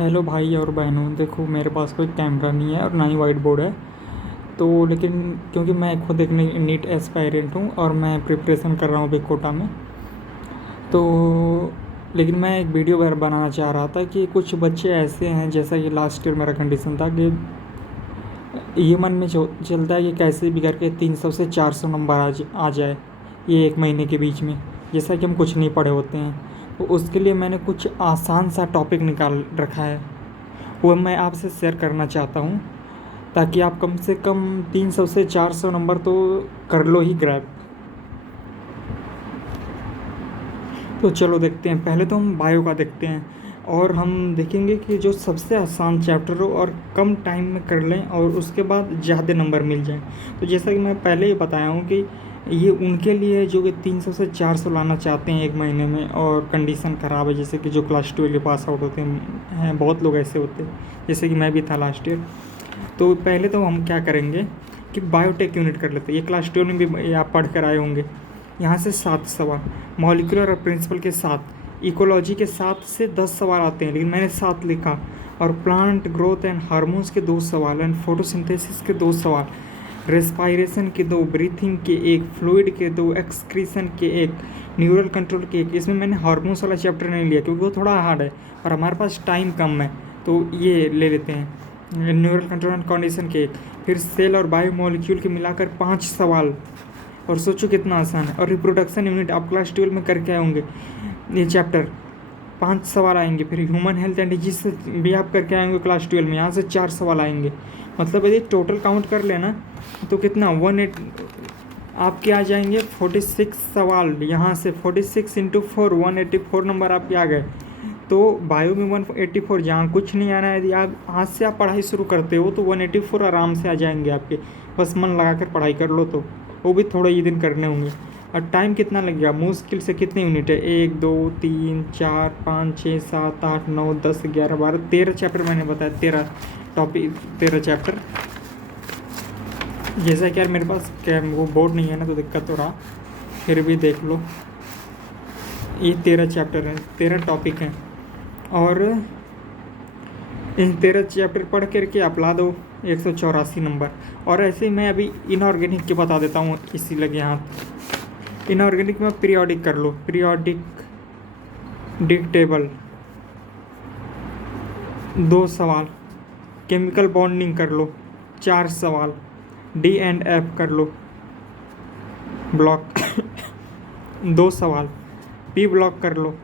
Hello भाई और बहनों, देखो मेरे पास कोई कैमरा नहीं है और ना ही वाइट बोर्ड है। तो लेकिन क्योंकि मैं खुद एक नीट एस्पायरेंट हूँ और मैं प्रिपरेशन कर रहा हूँ अभी कोटा में। तो लेकिन मैं एक वीडियो बनाना चाह रहा था कि कुछ बच्चे ऐसे हैं, जैसा कि लास्ट ईयर मेरा कंडीशन था कि ये मन में चलता है कि कैसे भी करके 300 से 400 नंबर आ जाए ये एक महीने के बीच में, जैसा कि हम कुछ नहीं पढ़े होते हैं। तो उसके लिए मैंने कुछ आसान सा टॉपिक निकाल रखा है, वो मैं आपसे शेयर करना चाहता हूँ, ताकि आप कम से कम 300 से 400 नंबर तो कर लो ही ग्रैब। तो चलो देखते हैं। पहले तो हम बायो का देखते हैं और हम देखेंगे कि जो सबसे आसान चैप्टर हो और कम टाइम में कर लें और उसके बाद ज़्यादा नंबर मिल जाएं। तो जैसा कि मैं पहले ही बताया हूँ कि ये उनके लिए है जो कि 300 से 400 लाना चाहते हैं एक महीने में और कंडीशन ख़राब है, जैसे कि जो क्लास 12 पास आउट होते हैं, बहुत लोग ऐसे होते हैं, जैसे कि मैं भी था लास्ट ईयर। तो पहले तो हम क्या करेंगे कि बायोटेक यूनिट कर लेते हैं। ये क्लास 12 में भी आप पढ़ कर आए होंगे। यहाँ से 7 सवाल, मॉलिक्यूलर और प्रिंसिपल के 7, इकोलॉजी के 7 से 10 सवाल आते हैं, लेकिन मैंने 7 लिखा। और प्लांट ग्रोथ एंड हार्मोन्स के 2 सवाल एंड फोटोसिंथेसिस के 2 सवाल, रेस्पायरेशन के 2, ब्रीथिंग के 1, फ्लूइड के 2, एक्सक्रीशन के 1, न्यूरल कंट्रोल के 1। इसमें मैंने हार्मोन्स वाला चैप्टर नहीं लिया क्योंकि वो थोड़ा हार्ड है और हमारे पास टाइम कम है, तो ये ले लेते हैं। न्यूरल कंट्रोल एंड कंडीशन के 1, फिर सेल और बायो मॉलिक्यूल के मिलाकर 5 सवाल। और सोचो कितना आसान है। और रिप्रोडक्शन यूनिट आप क्लास 12 में करके आए होंगे, ये चैप्टर 5 सवाल आएंगे। फिर ह्यूमन हेल्थ एंड डिजीज भी आप करके आएंगे क्लास 12 में, यहाँ से 4 सवाल आएंगे। मतलब यदि टोटल काउंट कर लेना तो कितना 18 आपके आ जाएंगे 46 सवाल। यहाँ से 46 इंटू 4 184 नंबर आपके आ गए। तो बायो में 184, जहाँ कुछ नहीं आना है, यदि आप आज से आप पढ़ाई शुरू करते हो तो 184 आराम से आ जाएंगे आपके। बस मन लगा कर पढ़ाई कर लो, तो वो भी थोड़े ही दिन करने होंगे। और टाइम कितना लगेगा, मुश्किल से कितने यूनिट है, 1 2 3 4 5 6 7 8 9 10 11 12 13 चैप्टर मैंने बताया, 13 टॉपिक, 13 चैप्टर। जैसा कि यार मेरे पास क्या वो बोर्ड नहीं है ना, तो दिक्कत हो रहा, फिर भी देख लो। ये 13 चैप्टर हैं, 13 टॉपिक हैं और इन 13 चैप्टर पढ़ करके आप ला दो 184 नंबर। और ऐसे ही मैं अभी इनऑर्गेनिक के बता देता हूँ, इसी लगे हाथ। इनऑर्गेनिक में पीरियोडिक कर लो, पीरियोडिक डिग टेबल 2 सवाल, केमिकल बॉन्डिंग कर लो 4 सवाल, डी एंड एफ कर लो ब्लॉक 2 सवाल, पी ब्लॉक कर लो।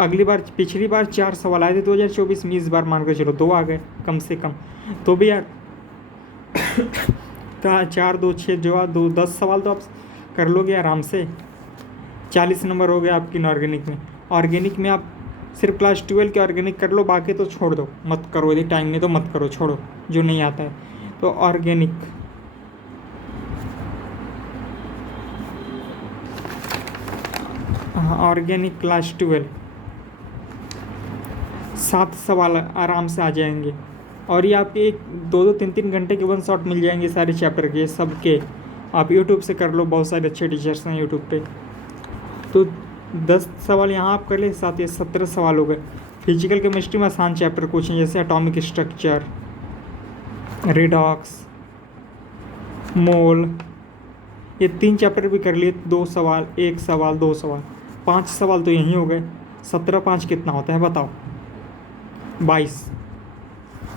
अगली बार, पिछली बार 4 सवाल आए थे 2024 में, इस बार मान कर चलो 2 आ गए कम से कम। तो भी यार 4 2 6 जो 2 10 सवाल तो आप कर लोगे आराम से। 40 नंबर हो गए आपकी इनऑर्गेनिक में। ऑर्गेनिक में आप सिर्फ क्लास 12 के ऑर्गेनिक कर लो, बाकी तो छोड़ दो, मत करो, यदि टाइम नहीं तो मत करो, छोड़ो जो नहीं आता है। तो ऑर्गेनिक ऑर्गेनिक क्लास 12 7 सवाल आराम से आ जाएंगे। और ये आपके 2-2 3-3 घंटे के 1 शॉट मिल जाएंगे सारे चैप्टर के सबके। आप यूट्यूब से कर लो, बहुत सारे अच्छे टीचर्स हैं यूट्यूब पे। तो 10 सवाल यहाँ आप कर ले, साथ ही 17 सवाल हो गए। फिजिकल केमिस्ट्री में आसान चैप्टर कुछ हैं, जैसे एटॉमिक स्ट्रक्चर, रिडॉक्स, मोल, ये 3 चैप्टर भी कर लिए। 2 सवाल 1 सवाल 2 सवाल, 5 सवाल तो यहीं हो गए। 17 5 कितना होता है बताओ, 22।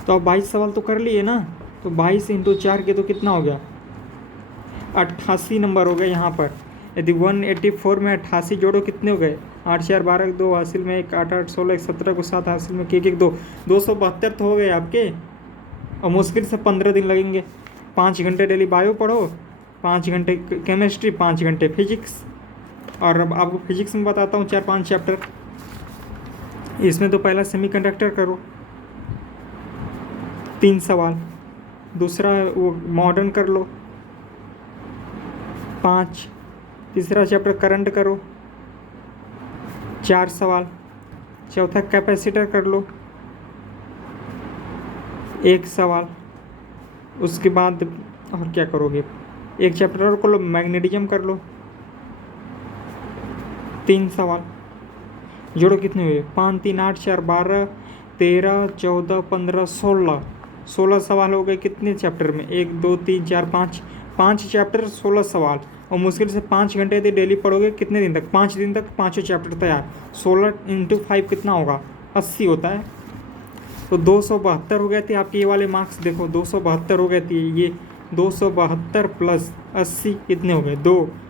तो अब 22 सवाल तो कर लिए ना, तो 22 इंटू 4 के तो कितना हो गया, 88 नंबर हो गए यहाँ पर। यदि 184 में 88 जोड़ो कितने हो गए, 8 4 12 2 हासिल में 1 8 8 16 17 को 7 हासिल में 1 1 2 272 तो हो गए आपके। और मुश्किल से 15 दिन लगेंगे। 5 घंटे डेली बायो पढ़ो, 5 घंटे केमिस्ट्री, 5 घंटे फिजिक्स। और अब आपको फिजिक्स में बताता हूँ 4-5 चैप्टर। इसमें तो पहला सेमीकंडक्टर करो 3 सवाल, दूसरा वो मॉडर्न कर लो 5, तीसरा चैप्टर करंट करो 4 सवाल, चौथा कैपेसिटर कर लो 1 सवाल। उसके बाद और क्या करोगे, एक चैप्टर और कर लो, मैग्नेटिज्म कर लो 3 सवाल। जोड़ो कितने हुए, 5 3 8 4 12 13 14 15 16। 16 सवाल हो गए कितने चैप्टर में, 1 2 3 4 5, 5 चैप्टर 16 सवाल। और मुश्किल से 5 घंटे यदि डेली पढ़ोगे कितने दिन तक, 5 दिन तक पाँचों चैप्टर तैयार। 16 इंटू 5 कितना होगा, 80 होता है। तो 272 हो गए थे आपके ये वाले मार्क्स, देखो 272 हो गए थे ये, 272 प्लस 80 कितने हो गए, 2।